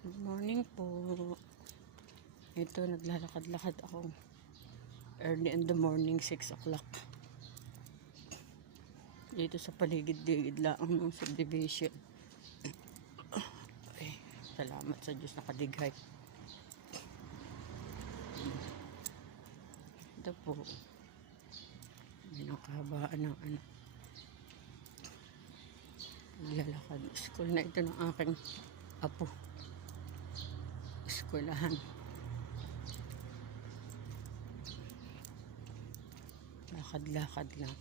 Good morning po. Ito, naglalakad-lakad ako. Early in the morning, 6 o'clock. Dito sa paligid-ligid lang ng subdivision. Okay. Salamat sa Diyos nakadighay. Ito po. May nakahabaan ng naglalakad. School na ito ng aking apo. Eskwelahan. Lakad-lakad lang.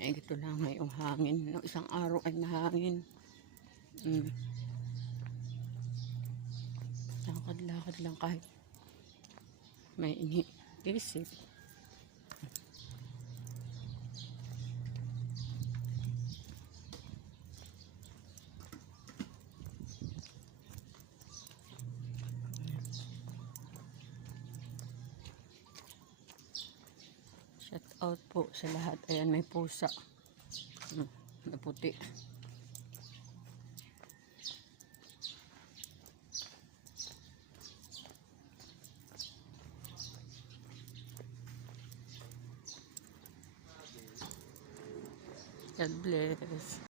Ito lang ngayong hangin. Noong isang araw ay mahangin. Lakad-lakad lang kahit may iniisip. Shout out po sa lahat. Ayan, may pusa. Na puti. God bless.